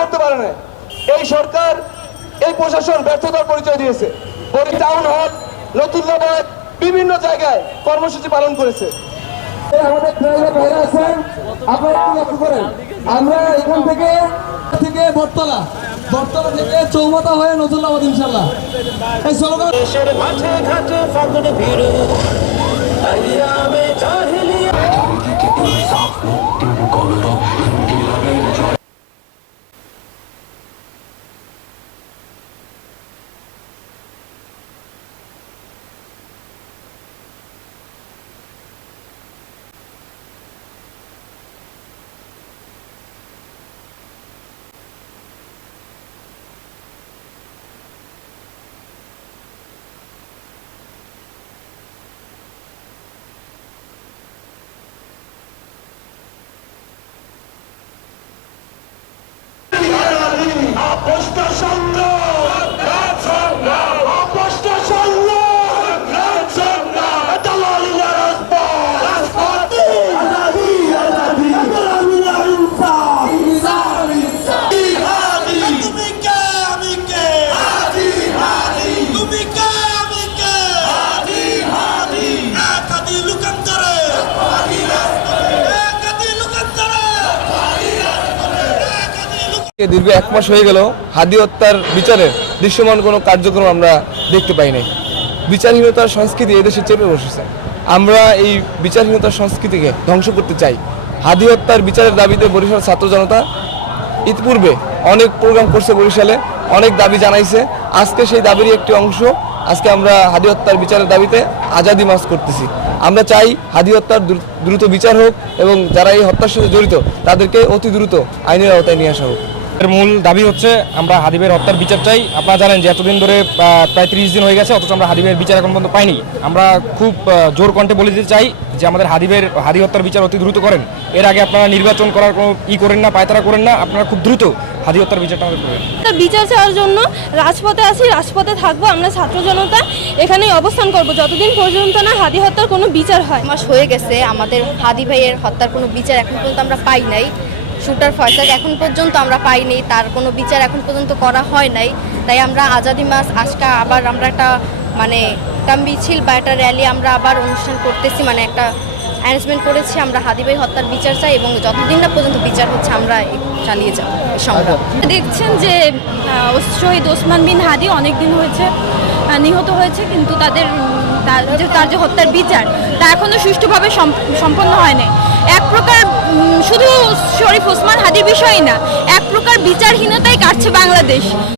করতে পারে না। এই সরকার, এই প্রশাসন ব্যর্থতার পরিচয় দিয়েছে। টাউন হল, নতুন নবাব, বিভিন্ন জায়গায় কর্মসূচি পালন করেছে। আমাদের ভাইরা আছেন, আপনারা একটু লক্ষ্য করেন, আমরা এখান থেকে বটতলা থেকে চৌমাথা হয়ে নতুন নবাব ইনশাল্লাহ এই স্লোগান। দীর্ঘ 1 মাস হয়ে গেল হাদি হত্যার বিচারের দৃশ্যমান কোনো কার্যক্রম আমরা দেখতে পাই নাই। বিচারহীনতার সংস্কৃতি এদেশে চেপে বসেছে। আমরা এই বিচারহীনতার সংস্কৃতিকে ধ্বংস করতে চাই। হাদি হত্যার বিচারের দাবিতে বরিশাল ছাত্র জনতা ইতিপূর্বে অনেক প্রোগ্রাম করছে, বরিশালে অনেক দাবি জানাইছে। আজকে সেই দাবিরই একটি অংশ, আজকে আমরা হাদি হত্যার বিচারের দাবিতে আজাদি মার্চ করতেছি। আমরা চাই হাদি হত্যার দ্রুত বিচার হোক এবং যারা এই হত্যার সাথে জড়িত তাদেরকে অতি দ্রুত আইনের আওতায় নিয়ে আসা হোক। এর মূল দাবি হচ্ছে আমরা হাদিবের হত্যার বিচার চাই। আপনারা জানেন যে এতদিন ধরে প্রায় 30 দিন হয়ে গেছে, অথচ আমরা হাদিবের বিচার এখন পর্যন্ত পাইনি। আমরা খুব জোর কণ্ঠে বলে দিতে চাই যে আমাদের হাদি হত্যার বিচার অতি দ্রুত করেন। এর আগে আপনারা নির্বাচন করার কোনো করেন না, পায়তারা করেন না, আপনারা খুব দ্রুত হাদি হত্যার বিচারটা আমাদের করেন। বিচার চাওয়ার জন্য রাজপথে আছি, রাজপথে থাকবো। আমরা ছাত্র জনতা এখানেই অবস্থান করবো যতদিন পর্যন্ত না হাদি হত্যার কোনো বিচার হয়। মাস হয়ে গেছে, আমাদের হাদি ভাইয়ের হত্যার কোনো বিচার এখন পর্যন্ত আমরা পাই নাই। শুটার ফয়সাল এখন পর্যন্ত আমরা পাইনি, তার কোনো বিচার এখন পর্যন্ত করা হয় নাই। তাই আমরা আজাদি মাস আজকে আবার আমরা একটা মিছিল বা একটা র্যালি আমরা আবার অনুষ্ঠান করতেছি, একটা অ্যারেঞ্জমেন্ট করেছি। আমরা হাদি ভাই হত্যার বিচার চাই এবং যতদিন না পর্যন্ত বিচার হচ্ছে আমরা চালিয়ে যাব সংগ্রাম। দেখছেন যে শহীদ ওসমান বিন হাদি অনেক দিন হয়েছে নিহত হয়েছে, কিন্তু তার যে হত্যার বিচার তা এখনো সুষ্ঠুভাবে সম্পন্ন হয়নি। এক প্রকার শুধু শরীফ ওসমান হাদির বিষয় না, এক প্রকার বিচারহীনতাই কাটছে বাংলাদেশ।